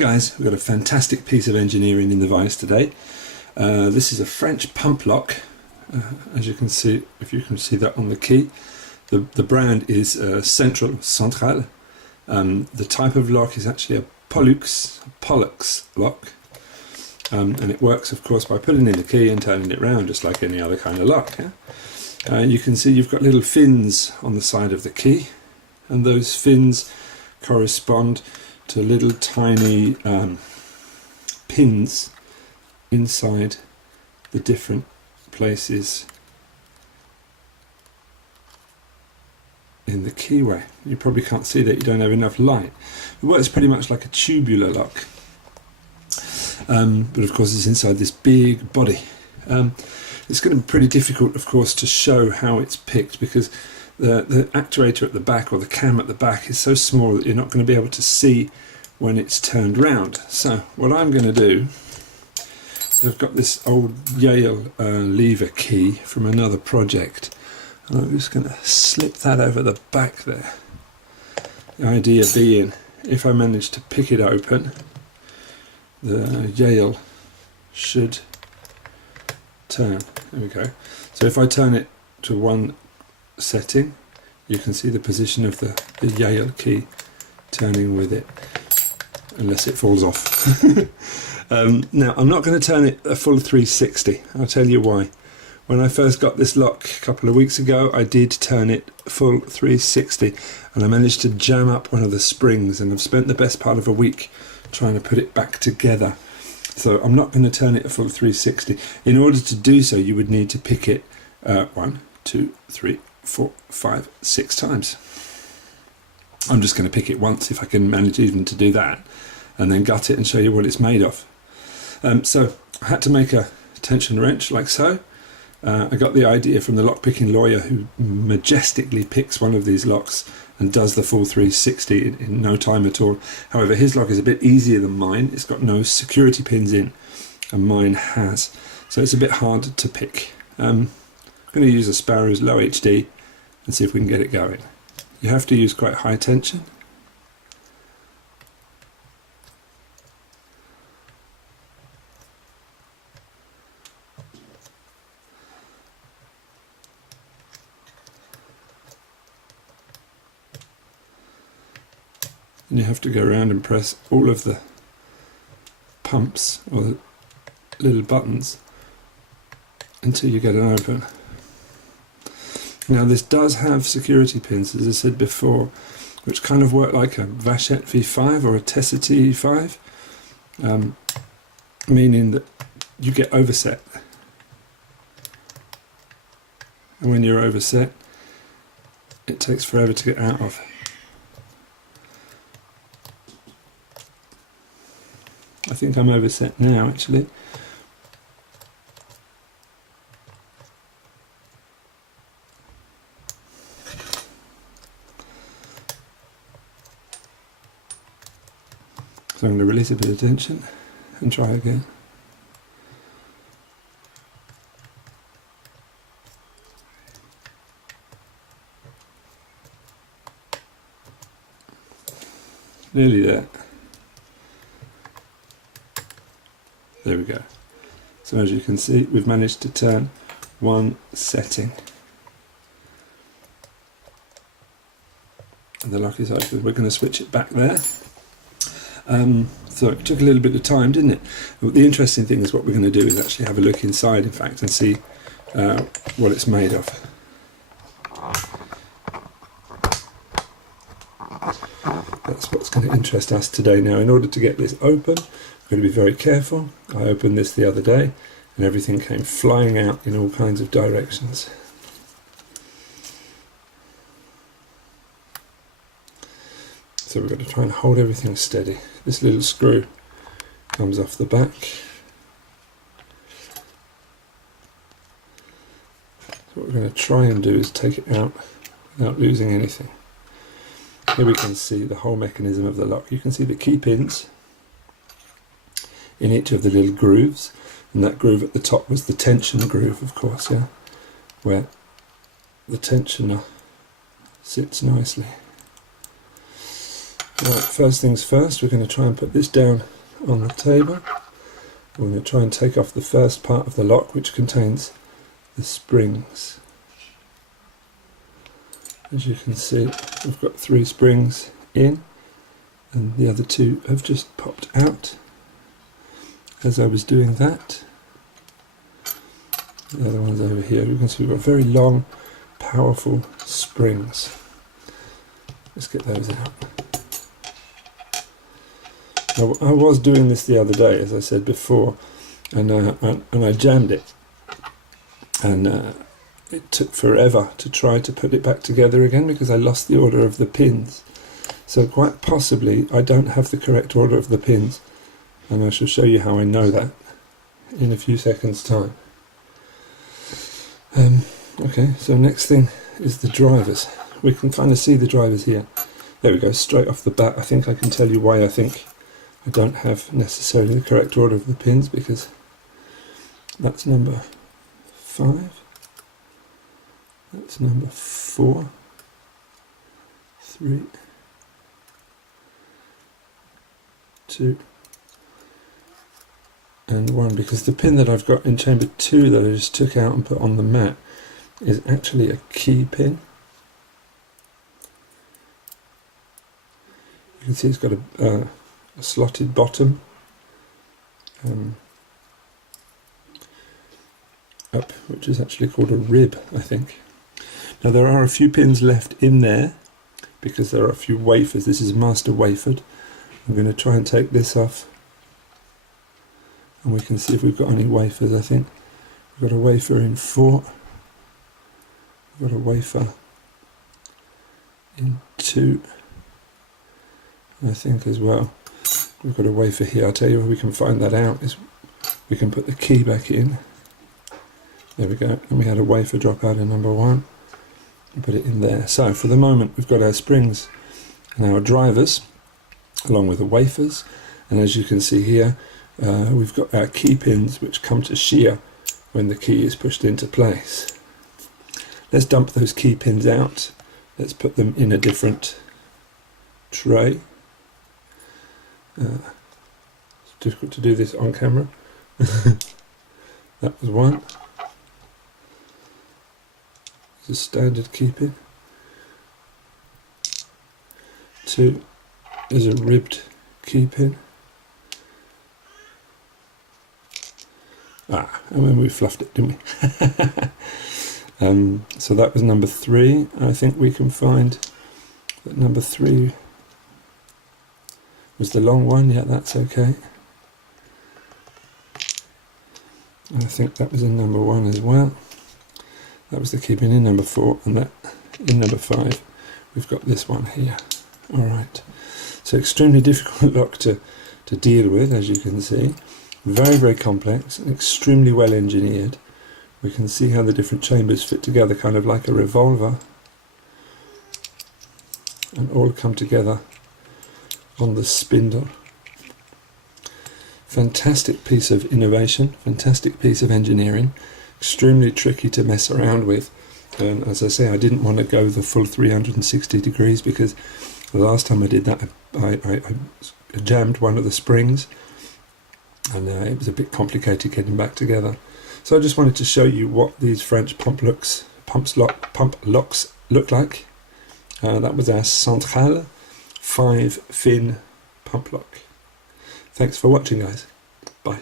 guys, we've got a fantastic piece of engineering in the vise today. This is a French pump lock, as you can see, if you can see that on the key. The brand is Central. The type of lock is actually a Pollux lock, and it works of course by putting in the key and turning it round just like any other kind of lock. Yeah? You can see you've got little fins on the side of the key, and those fins correspond to little tiny pins inside the different places in the keyway. You probably can't see that, you don't have enough light. It works pretty much like a tubular lock, but of course it's inside this big body. It's going to be pretty difficult of course to show how it's picked, because the actuator at the back, or the cam at the back, is so small that you're not going to be able to see when it's turned round. So what I'm going to do, I've got this old Yale lever key from another project, and I'm just going to slip that over the back there. The idea being, if I manage to pick it open, the Yale should turn. There we go. So if I turn it to one setting, you can see the position of the Yale key turning with it, unless it falls off. Now I'm not going to turn it a full 360. I'll tell you why. When I first got this lock a couple of weeks ago, I did turn it full 360, and I managed to jam up one of the springs, and I've spent the best part of a week trying to put it back together. So I'm not going to turn it a full 360. In order to do so, you would need to pick it 1, 2, 3, 4, 5, 6 times. I'm just going to pick it once, if I can manage even to do that, and then gut it and show you what it's made of. So I had to make a tension wrench like so. I got the idea from the lock-picking lawyer, who majestically picks one of these locks and does the full 360 in no time at all. However, his lock is a bit easier than mine. It's got no security pins in, and mine has. So it's a bit hard to pick. I'm going to use a Sparrow's low HD and see if we can get it going. You have to use quite high tension. And you have to go around and press all of the pumps, or the little buttons, until you get it open. Now this does have security pins, as I said before, which kind of work like a Vachette V5 or a Tessity V5, meaning that you get overset. And when you're overset, it takes forever to get out of. I think I'm overset now, actually. So I'm going to release a bit of tension and try again. Nearly there. There we go. So as you can see, we've managed to turn one setting. And the lock is open. We're going to switch it back there. So it took a little bit of time, didn't it? The interesting thing is, what we're going to do is actually have a look inside, in fact, and see what it's made of. That's what's going to interest us today. Now, in order to get this open, we're going to be very careful. I opened this the other day, and everything came flying out in all kinds of directions. So we've got to try and hold everything steady. This little screw comes off the back. So what we're going to try and do is take it out without losing anything. Here we can see the whole mechanism of the lock. You can see the key pins in each of the little grooves, and that groove at the top was the tension groove, of course, yeah, where the tensioner sits nicely. Right, first things first, we're going to try and put this down on the table. We're going to try and take off the first part of the lock, which contains the springs. As you can see, we've got 3 springs in, and the other 2 have just popped out as I was doing that. The other one's over here. You can see we've got very long, powerful springs. Let's get those out. Now, I was doing this the other day, as I said before, and I jammed it, and it took forever to try to put it back together again because I lost the order of the pins. So quite possibly I don't have the correct order of the pins, and I shall show you how I know that in a few seconds time. Okay, so next thing is the drivers. We can kind of see the drivers here. There we go, straight off the bat. I think I can tell you why I think I don't have necessarily the correct order of the pins, because that's number 5, that's number 4, 3, 2 and 1, because the pin that I've got in chamber 2 that I just took out and put on the mat is actually a key pin. You can see it's got a slotted bottom up, which is actually called a rib, I think. Now there are a few pins left in there because there are a few wafers. This is master wafered. I'm going to try and take this off, and we can see if we've got any wafers. I think we've got a wafer in 4, we've got a wafer in 2, I think as well. We've got a wafer here. I'll tell you where we can find that out is we can put the key back in. There we go. And we had a wafer drop out in number 1. And put it in there. So for the moment we've got our springs and our drivers along with the wafers. And as you can see here, we've got our key pins which come to shear when the key is pushed into place. Let's dump those key pins out. Let's put them in a different tray. It's difficult to do this on camera. That was 1. It's a standard key pin. 2 is a ribbed key pin. And then we fluffed it, didn't we? So that was number 3. I think we can find that number 3 was the long one. Yeah, that's okay. And I think that was in number 1 as well. That was the key pin in number 4, and that in number 5 we've got this one here. Alright, so extremely difficult lock to deal with, as you can see. Very, very complex and extremely well engineered. We can see how the different chambers fit together, kind of like a revolver, and all come together on the spindle. Fantastic piece of innovation, fantastic piece of engineering, extremely tricky to mess around with. And as I say, I didn't want to go the full 360 degrees because the last time I did that I jammed one of the springs, and it was a bit complicated getting back together. So I just wanted to show you what these French pump locks look like. That was our Centrale 5 fin pump lock. Thanks for watching, guys. Bye.